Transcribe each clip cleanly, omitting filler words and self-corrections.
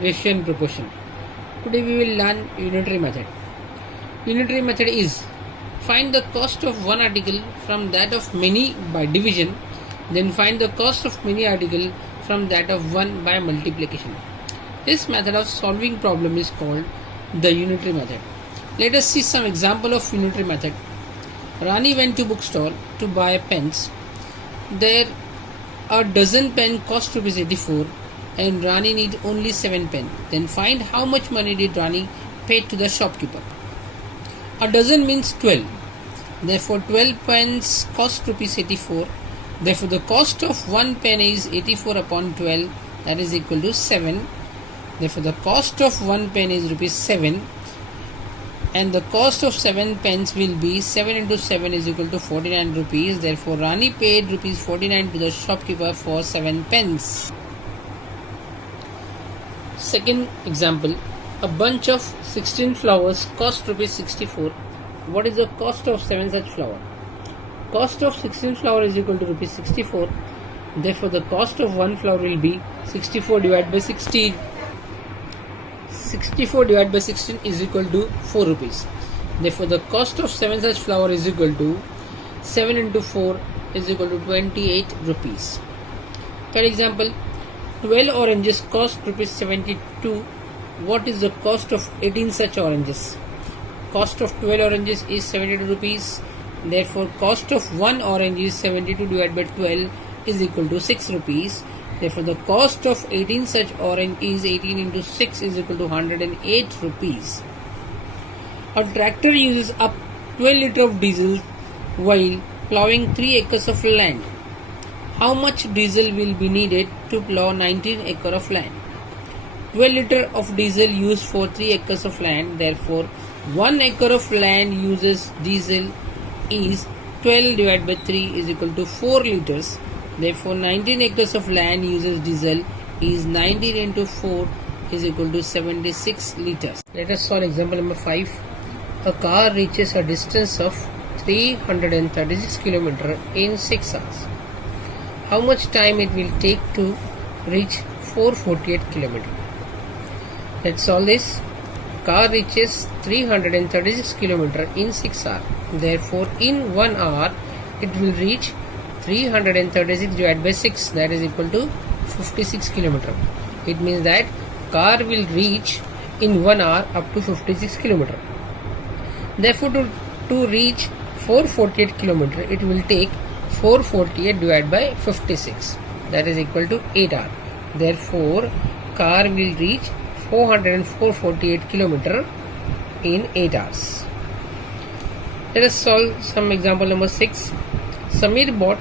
ratio and proportion. Today we will learn unitary method. Unitary method is find the cost of one article from that of many by division, then find the cost of many article from that of one by multiplication. This method of solving problem is called the unitary method. Let us see some example of unitary method. Rani went to bookstore to buy pens. There a dozen pen cost rupees 84 and Rani need only 7 pen. Then find how much money did Rani pay to the shopkeeper. A dozen means 12. Therefore 12 pens cost rupees 84. Therefore the cost of one pen is 84 upon 12, that is equal to 7. Therefore the cost of one pen is rupees 7. And the cost of 7 pens will be 7 into 7 is equal to 49 rupees. Therefore Rani paid rupees 49 to the shopkeeper for 7 pens. Second example, a bunch of 16 flowers cost rupees 64. What is the cost of 7 such flowers? Cost of 16 flowers is equal to rupees 64. Therefore the cost of one flower will be 64 divided by 16. 64 divided by 16 is equal to 4 rupees. Therefore the cost of 7 such flower is equal to 7 into 4 is equal to 28 rupees. Third example, 12 oranges cost rupees 72. What is the cost of 18 such oranges? Cost of 12 oranges is 72 rupees. Therefore cost of one orange is 72 divided by 12 is equal to 6 rupees. Therefore the cost of 18 such orange is 18 into 6 is equal to 108 rupees. A tractor uses up 12 liters of diesel while ploughing 3 acres of land. How much diesel will be needed to plough 19 acres of land? 12 liters of diesel used for 3 acres of land. Therefore 1 acre of land uses diesel is 12 divided by 3 is equal to 4 liters. Therefore 19 acres of land uses diesel is 19 into 4 is equal to 76 liters. Let us solve example number 5. A car reaches a distance of 336 km in 6 hours. How much time it will take to reach 448 km? Let's solve this. Car reaches 336 km in 6 hours. Therefore in 1 hour it will reach 336 divided by 6, that is equal to 56 km. It means that car will reach in 1 hour up to 56 km. Therefore to reach 448 km it will take 448 divided by 56, that is equal to 8 hours. Therefore car will reach 448 km in 8 hours. Let us solve some example number 6. Samir bought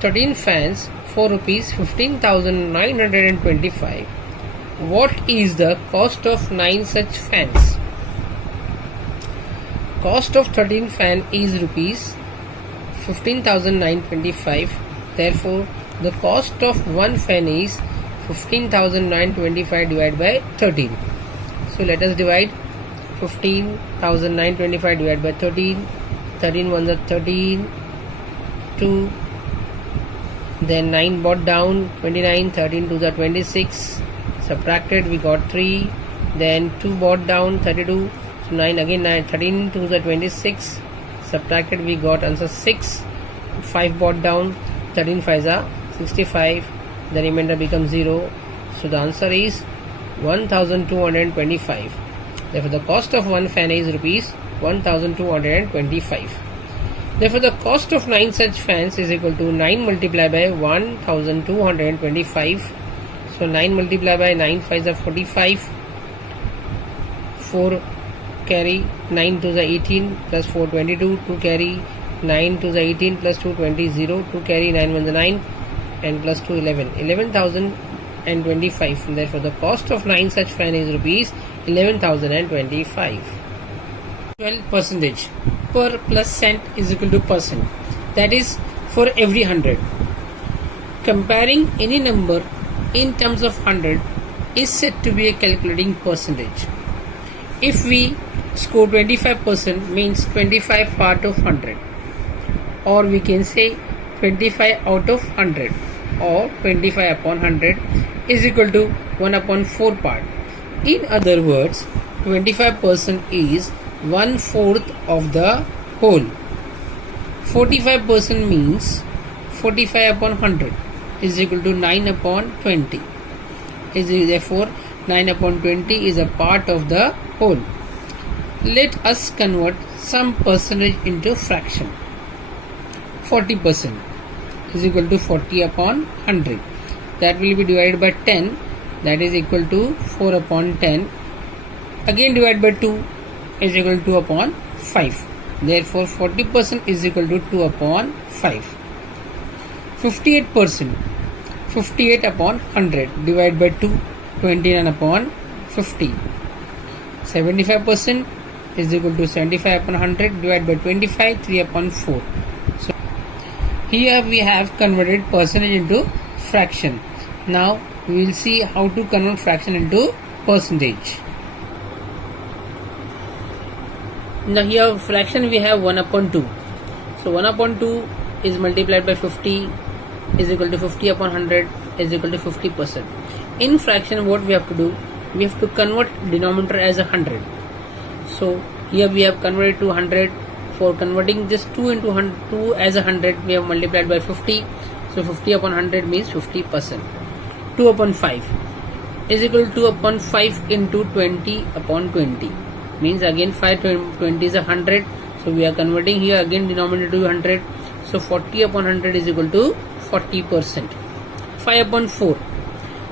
13 fans for rupees 15,925. What is the cost of 9 such fans? Cost of 13 fan is rupees 15,925. Therefore the cost of one fan is 15,925 divided by 13. So let us divide 15,925 divided by 13. 13 ones are 13. 2. Then 9 brought down 29. 13 2s are 26. Subtracted we got 3. Then 2 brought down 32. So 9 again 9. 13 2s are 26. Subtracted we got answer 6. 5 brought down 13 5s are 65. The remainder becomes 0. So the answer is 1225. Therefore the cost of one fan is rupees 1225. Therefore the cost of 9 such fans is equal to 9 multiplied by 1225. So 9 multiplied by 9 5s are 45. 4 carry 9 2s are 18 plus 4 22. 2 carry 9 2s are 18 plus 2 20 0. 2 carry 9 1s are 9 and plus 2 11. 11,025. Therefore the cost of 9 such fan is rupees 11,025. 12 percentage. Per plus cent is equal to percent. That is for every 100. Comparing any number in terms of 100 is said to be a calculating percentage. If we score 25% means 25 part of 100, or we can say 25 out of 100 or 25 upon 100 is equal to 1 upon 4 part. In other words, 25% is 1/4 of the whole. 45% means 45 upon 100 is equal to 9 upon 20. Therefore, 9 upon 20 is a part of the whole. Let us convert some percentage into fraction. 40% is equal to 40 upon 100. That will be divided by 10. That is equal to 4 upon 10. Again divided by 2 is equal to 2 upon 5. Therefore, 40% is equal to 2 upon 5. 58%. 58 upon 100 divided by 2. 29 upon 50. 75% is equal to 75 upon 100 divided by 25. 3 upon 4. So here we have converted percentage into fraction. Now we will see how to convert fraction into percentage. Now here fraction we have 1 upon 2. So 1 upon 2 is multiplied by 50 is equal to 50 upon 100 is equal to 50%. In fraction what we have to do? We have to convert denominator as 100. So here we have converted to 100. For converting this 2 into 2 as 100 we have multiplied by 50. So 50 upon 100 means 50%. 2 upon 5 is equal to 2 upon 5 into 20 upon 20. Means again 5 20 is 100. So we are converting here again denominator to 100. So 40 upon 100 is equal to 40%. 5 upon 4.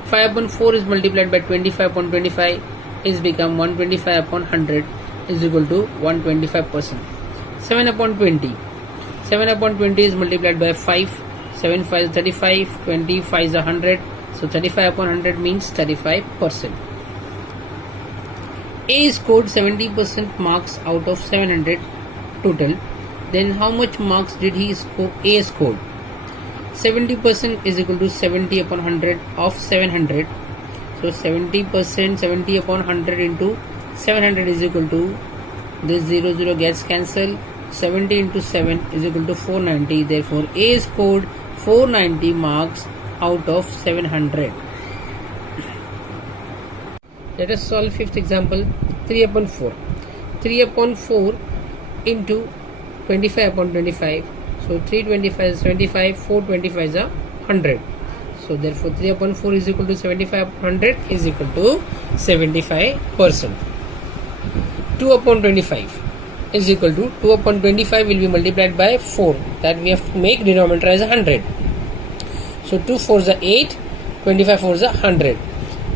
5 upon 4 is multiplied by 25 upon 25 is become 125 upon 100 is equal to 125%. 7 upon 20. 7 upon 20 is multiplied by 5. 7 5 is 35. 20 5 is 100. So 35 upon 100 means 35%. A scored 70% marks out of 700 total. Then how much marks did he score? A scored 70% is equal to 70 upon 100 of 700. So 70%, 70 upon 100 into 700 is equal to, this 0 gets cancelled. 70 into 7 is equal to 490. Therefore A scored 490 marks out of 700. Let us solve fifth example. 3 upon 4. 3 upon 4 into 25 upon 25. So 325 is 75, 425 is 100. So therefore 3 upon 4 is equal to 75 upon 100 is equal to 75%. 2 upon 25 is equal to 2 upon 25 will be multiplied by 4. That we have to make denominator as 100. So 2 4s are 8, 25 4s are 100.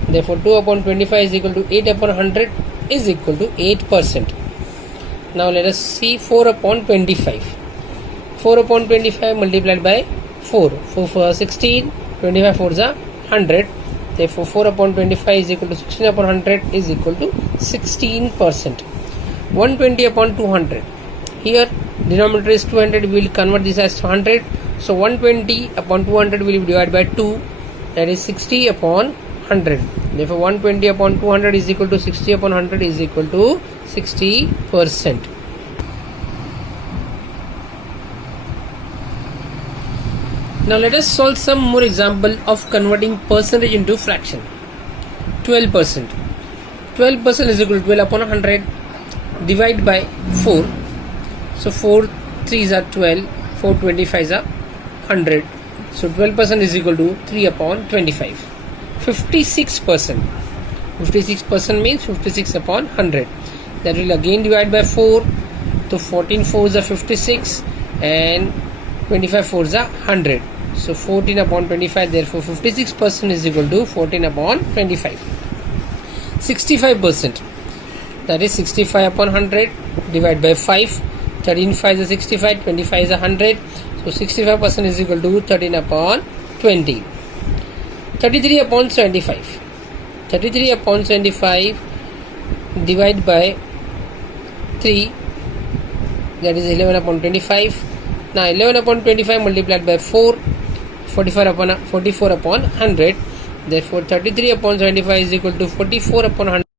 Therefore 2 upon 25 is equal to 8 upon 100 is equal to 8%. Now let us see 4 upon 25. 4 upon 25 multiplied by 4. 4 4 16, 25 4s are 100. Therefore 4 upon 25 is equal to 16 upon 100 is equal to 16%. 120 upon 200. Here denominator is 200. We will convert this as 100. So 120 upon 200 will be divided by 2. That is 60 upon 100. Therefore 120 upon 200 is equal to 60 upon 100 is equal to 60%. Now let us solve some more example of converting percentage into fraction. 12%. 12% is equal to 12 upon 100. Divide by 4. So 4 3s are 12. 4 25s are 100. So 12% is equal to 3 upon 25. 56%. 56% means 56 upon 100. That will again divide by 4. So 14 4s are 56 and 25 4s are 100. So 14 upon 25. Therefore 56% is equal to 14 upon 25. 65%. That is 65 upon 100 divided by 5. 13 5 is 65. 25 is 100. So 65% is equal to 13 upon 20. 33 upon 75. 33 upon 75 divided by 3. That is 11 upon 25. Now 11 upon 25 multiplied by 4. 44 upon 100. Therefore 33 upon 75 is equal to 44 upon 100.